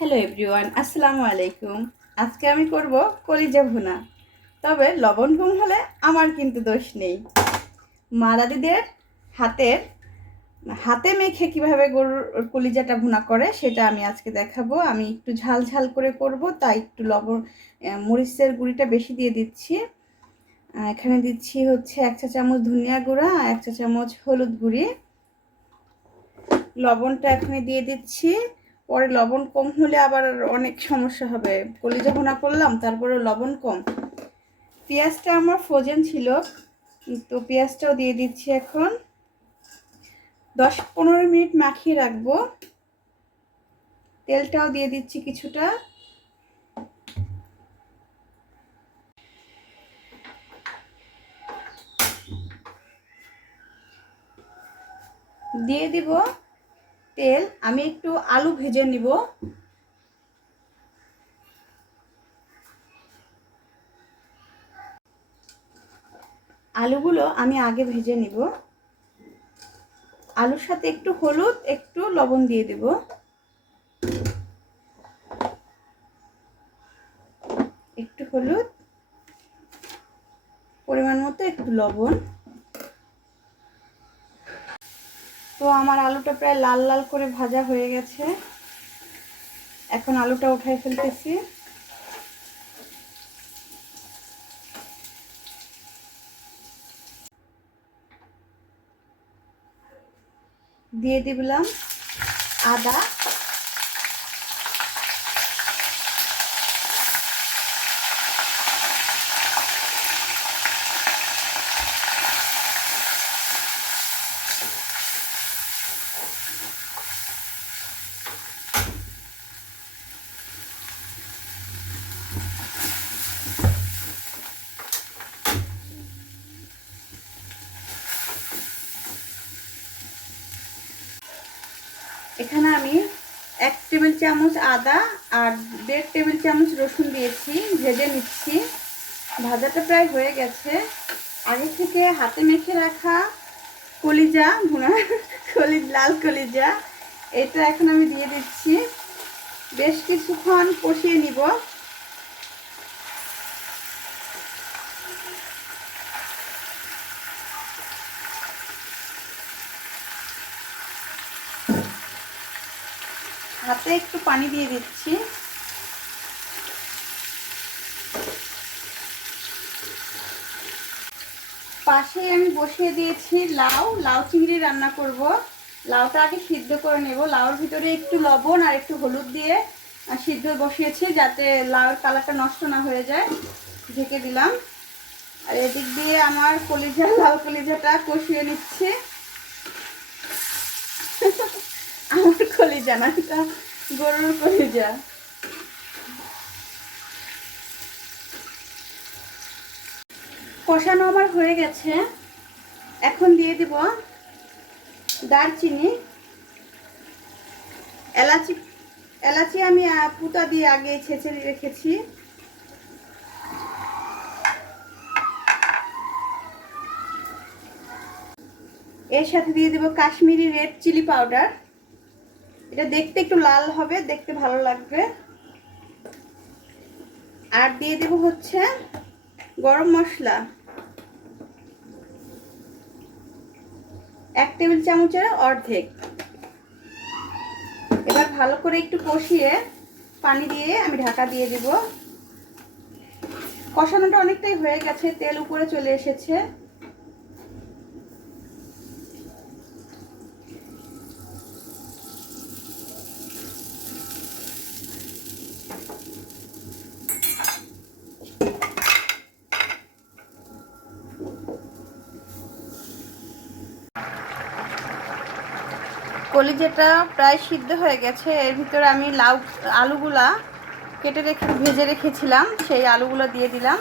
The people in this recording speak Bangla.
হ্যালো এভরিওয়ান, আসসালামু আলাইকুম। আজকে আমি করব কলিজা ভুনা। তবে লবণ কম হলে আমার কিন্তু দোষ নেই। মা দাদিদের হাতের হাতে মেখে কিভাবে গরুর কলিজাটা ভুনা করে সেটা আমি আজকে দেখাবো। আমি একটু ঝাল ঝাল করে করব, তাই একটু লবণ মরিচের গুঁড়িটা বেশি দিয়ে দিচ্ছি। এখানে দিচ্ছি হচ্ছে 1 চা চামচ ধনিয়া গুঁড়া, 1 চা চামচ হলুদ গুঁড়ি। লবণটা এখানে দিয়ে দিচ্ছি। পরে লবণ কম হলে আবার অনেক সমস্যা হবে। কলিজা ভুনা করলাম, তারপরে লবণ কম। পেঁয়াজটা আমার ফ্রোজেন ছিল, তো পেঁয়াজটাও দিয়ে দিচ্ছি। এখন 10-15 মিনিট মাখিয়ে রাখবো। তেলটাও দিয়ে দিচ্ছি কিছুটা। দিয়ে দিব তেল। আমি একটু আলু ভেজে নিব। আলুগুলো আমি আগে ভেজে নিব। আলুর সাথে একটু হলুদ, একটু লবণ দিয়ে দেব। একটু হলুদ, পরিমাণ মতো একটু লবণ। তো আমার আলুটা প্রায় লাল লাল করে ভাজা হয়ে গেছে। এখন আলুটা উঠাই ফেলতেছি। দিয়ে দিলাম আদা, এখানে আমি 1 টেবিল চামচ আদা আর 1.5 টেবিল চামচ রসুন দিয়েছি। ভেজে নিচ্ছি। ভাজাটা প্রায় হয়ে গেছে। আগে থেকে হাতে মেখে রাখা কলিজা ভুনা লাল কলিজা, এটা এখন আমি দিয়ে দিচ্ছি। বেশ কিছুক্ষণ কষিয়ে নিব। হাতে একটু পানি দিয়ে দিচ্ছি। পাশে আমি বসিয়ে দিয়েছি লাউ চিংড়ি রান্না করব। লাউটা আগে সিদ্ধ করে নেব। লাউর ভিতরে একটু লবণ আর একটু হলুদ দিয়ে সিদ্ধ বসিয়েছি, যাতে লাউর কালারটা নষ্ট না হয়ে যায়। ঢেকে দিলাম। আর এদিক দিয়ে আমার লাউ কলিজাটা কষিয়ে নিচ্ছে। আমার কলিজা না, এটা গরুর কলিজা। কষানো আমার হয়ে গেছে। এখন দিয়ে দিব দারচিনি, এলাচি। এলাচি আমি পুতা দিয়ে আগে ছেঁচে রেখেছি। এর সাথে দিয়ে দেব কাশ্মীরি রেড চিলি পাউডার। এটা দেখতে একটু লাল হবে, দেখতে ভালো লাগবে। আর দিয়ে দেব হচ্ছে গরম মশলা 1 টেবিল চামচের অর্ধেক। এবার ভালো করে একটু কষিয়ে পানি দিয়ে আমি ঢাকা দিয়ে দেব। কষানোটা অনেকটাই হয়ে গেছে, তেল উপরে চলে এসেছে। কলিজাটা প্রায় সিদ্ধ হয়ে গেছে। এর ভিতরে আমি আলুগুলা ভেজে রেখেছিলাম, সেই আলুগুলো দিয়ে দিলাম।